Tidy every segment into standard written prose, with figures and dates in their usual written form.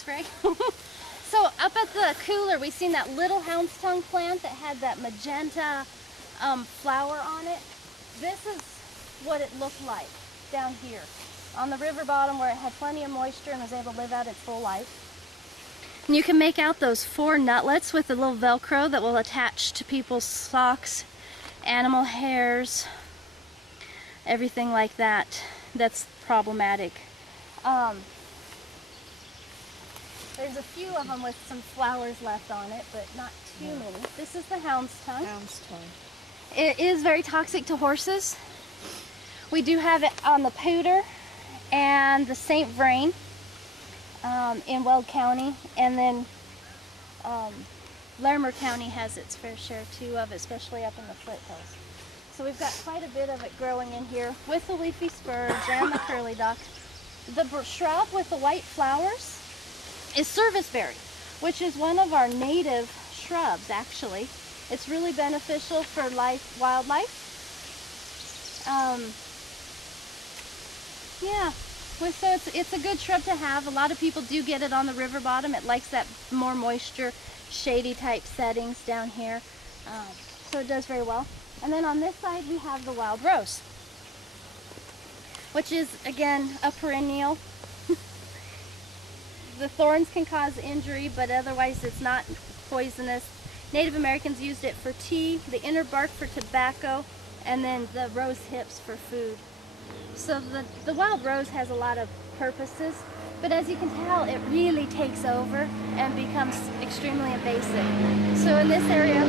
spray. So up at the cooler, we seen that little houndstone plant that had that magenta flower on it. This is what it looked like down here on the river bottom where it had plenty of moisture and was able to live out its full life. And you can make out those 4 nutlets with the little Velcro that will attach to people's socks, animal hairs, everything like that. That's problematic. There's a few of them with some flowers left on it, but not too many. This is the houndstone. It is very toxic to horses. We do have it on the Poudre and the St. Vrain in Weld County, and then Larimer County has its fair share too of it, especially up in the foothills. So we've got quite a bit of it growing in here with the leafy spurge and the curly dock. The shrub with the white flowers is serviceberry, which is one of our native shrubs actually. It's really beneficial for wildlife. Yeah, so it's a good shrub to have. A lot of people do get it on the river bottom. It likes that more moisture, shady type settings down here. So it does very well. And then on this side we have the wild rose, which is again a perennial. The thorns can cause injury, but otherwise it's not poisonous. Native Americans used it for tea, the inner bark for tobacco, and then the rose hips for food. So the wild rose has a lot of purposes, but as you can tell, it really takes over and becomes extremely invasive. So in this area,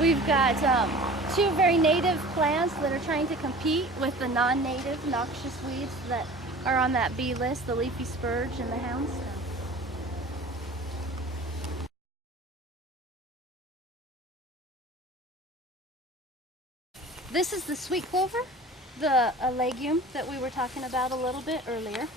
we've got 2 very native plants that are trying to compete with the non-native noxious weeds that are on that B list, the leafy spurge and the houndstone. This is the sweet clover, the legume that we were talking about a little bit earlier.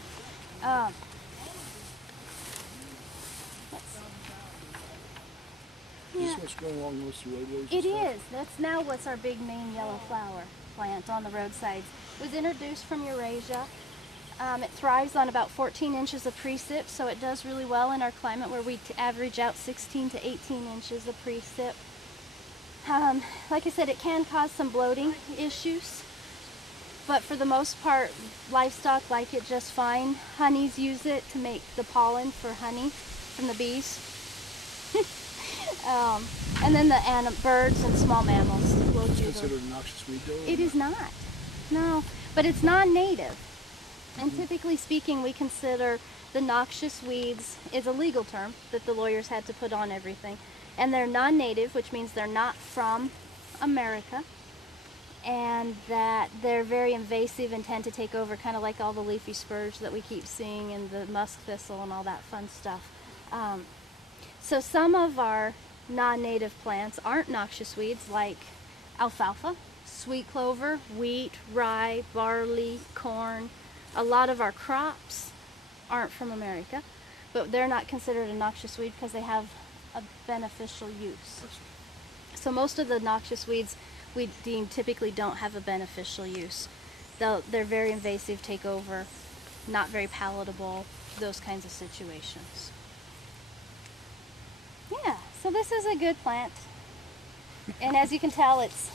Is this what's going along most of the roadways? It is. That's now what's our big main yellow flower plant on the roadsides. It was introduced from Eurasia. It thrives on about 14 inches of precip, so it does really well in our climate where we average out 16 to 18 inches of precip. Like I said, it can cause some bloating issues, but for the most part, livestock like it just fine. Honeys use it to make the pollen for honey from the bees. And then the birds and small mammals will It's do considered a noxious weed though? It is not. No, but it's non-native. And typically speaking, we consider the noxious weeds is a legal term that the lawyers had to put on everything. And they're non-native, which means they're not from America, and that they're very invasive and tend to take over, kind of like all the leafy spurge that we keep seeing and the musk thistle and all that fun stuff. So some of our non-native plants aren't noxious weeds, like alfalfa, sweet clover, wheat, rye, barley, corn. A lot of our crops aren't from America, but they're not considered a noxious weed because they have a beneficial use. So most of the noxious weeds we deem typically don't have a beneficial use. They're very invasive, take over, not very palatable, those kinds of situations. Yeah, so this is a good plant. And as you can tell, it's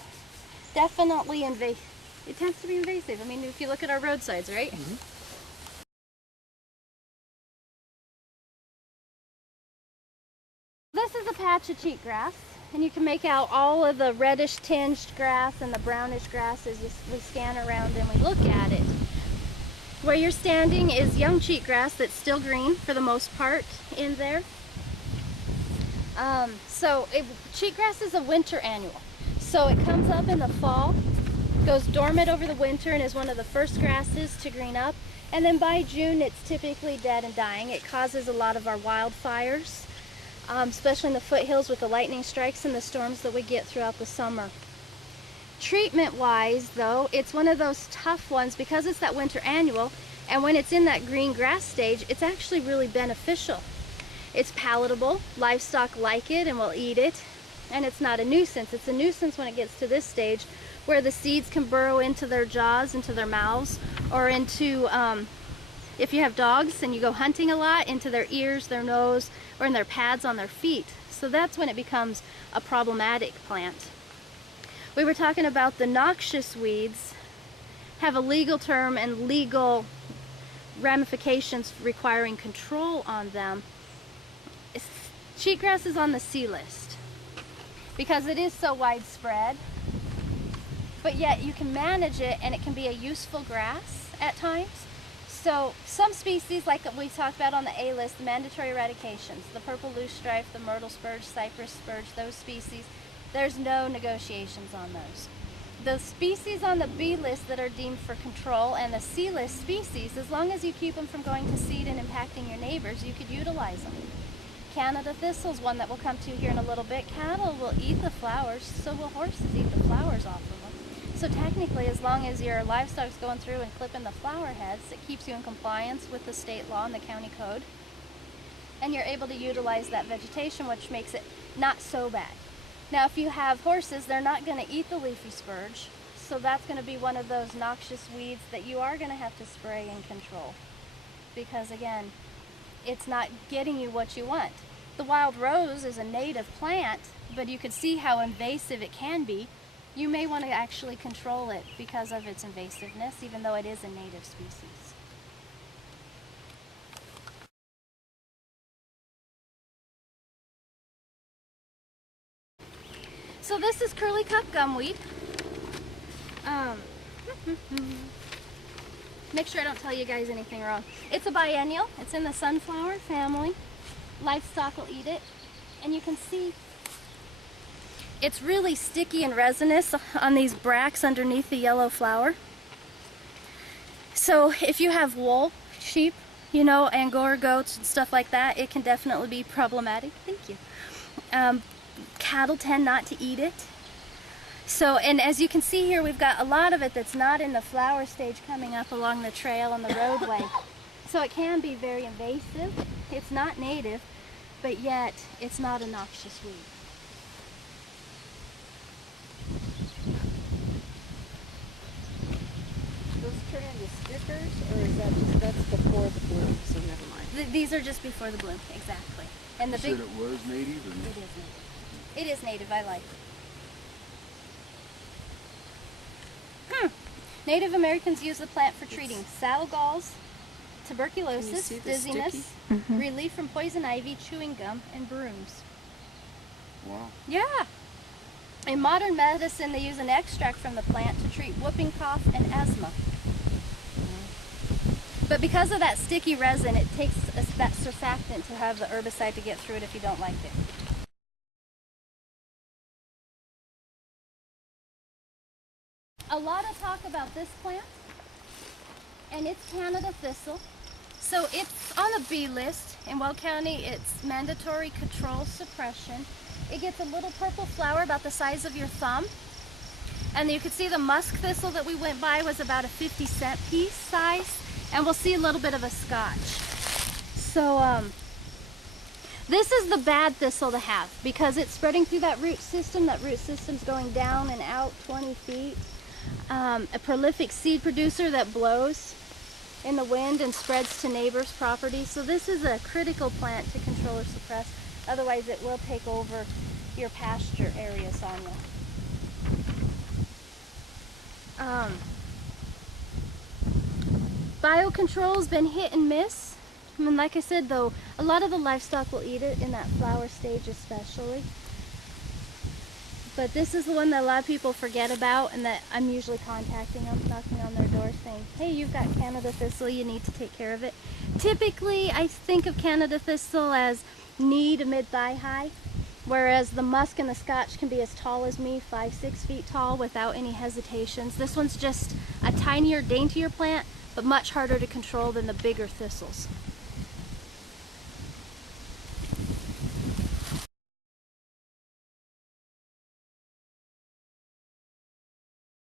definitely invasive. It tends to be invasive. I mean, if you look at our roadsides, right? Mm-hmm. This is a patch of cheatgrass, and you can make out all of the reddish tinged grass and the brownish grass as we scan around and we look at it. Where you're standing is young cheatgrass that's still green for the most part in there. Cheatgrass is a winter annual. So it comes up in the fall, goes dormant over the winter, and is one of the first grasses to green up. And then by June, it's typically dead and dying. It causes a lot of our wildfires, especially in the foothills with the lightning strikes and the storms that we get throughout the summer. Treatment-wise, though, it's one of those tough ones because it's that winter annual, and when it's in that green grass stage, it's actually really beneficial. It's palatable, livestock like it and will eat it, and it's not a nuisance. It's a nuisance when it gets to this stage where the seeds can burrow into their jaws, into their mouths, or into, if you have dogs and you go hunting a lot, into their ears, their nose, or in their pads on their feet. So that's when it becomes a problematic plant. We were talking about the noxious weeds have a legal term and legal ramifications requiring control on them. Cheatgrass is on the C list because it is so widespread, but yet you can manage it and it can be a useful grass at times. So some species, like we talked about on the A list, the mandatory eradications, the purple loosestrife, the myrtle spurge, cypress spurge, those species, there's no negotiations on those. The species on the B list that are deemed for control and the C list species, as long as you keep them from going to seed and impacting your neighbors, you could utilize them. Canada thistle is one that we'll come to here in a little bit. Cattle will eat the flowers, so will horses eat the flowers off of them. So technically, as long as your livestock's going through and clipping the flower heads, it keeps you in compliance with the state law and the county code. And you're able to utilize that vegetation, which makes it not so bad. Now, if you have horses, they're not going to eat the leafy spurge, so that's going to be one of those noxious weeds that you are going to have to spray and control. Because again, it's not getting you what you want. The wild rose is a native plant, but you can see how invasive it can be. You may want to actually control it because of its invasiveness, even though it is a native species. So this is curly cup gumweed. Make sure I don't tell you guys anything wrong. It's a biennial. It's in the sunflower family. Livestock will eat it. And you can see it's really sticky and resinous on these bracts underneath the yellow flower. So if you have wool, sheep, you know, Angora goats and stuff like that, it can definitely be problematic. Thank you. Cattle tend not to eat it. So, and as you can see here, we've got a lot of it that's not in the flower stage coming up along the trail and the roadway. So it can be very invasive. It's not native, but yet it's not a noxious weed. Those turn into stickers, or is that just, that's before the bloom, so never mind. These are just before the bloom, exactly. And the You big, said it was native, or it is native. It is native, I like it. Native Americans use the plant for treating saddle galls, tuberculosis, see the dizziness, relief from poison ivy, chewing gum, and brooms. wow. Yeah. In modern medicine, they use an extract from the plant to treat whooping cough and asthma. But because of that sticky resin, it takes that surfactant to have the herbicide to get through it if you don't like it. A lot of talk about this plant, and it's Canada thistle. So it's on the B list. In Weld County, it's mandatory control suppression. It gets a little purple flower about the size of your thumb. And you can see the musk thistle that we went by was about a 50-cent piece size. And we'll see a little bit of a scotch. So this is the bad thistle to have because it's spreading through that root system. That root system's going down and out 20 feet. A prolific seed producer that blows in the wind and spreads to neighbors' property. So this is a critical plant to control or suppress. Otherwise it will take over your pasture area, Sonia. Biocontrol's been hit and miss. I mean, like I said though, a lot of the livestock will eat it in that flower stage especially. But this is the one that a lot of people forget about and that I'm usually contacting them, knocking on their door saying, hey, you've got Canada thistle, you need to take care of it. Typically, I think of Canada thistle as knee to mid-thigh high, whereas the musk and the scotch can be as tall as me, 5-6 feet tall without any hesitations. This one's just a tinier, daintier plant, but much harder to control than the bigger thistles.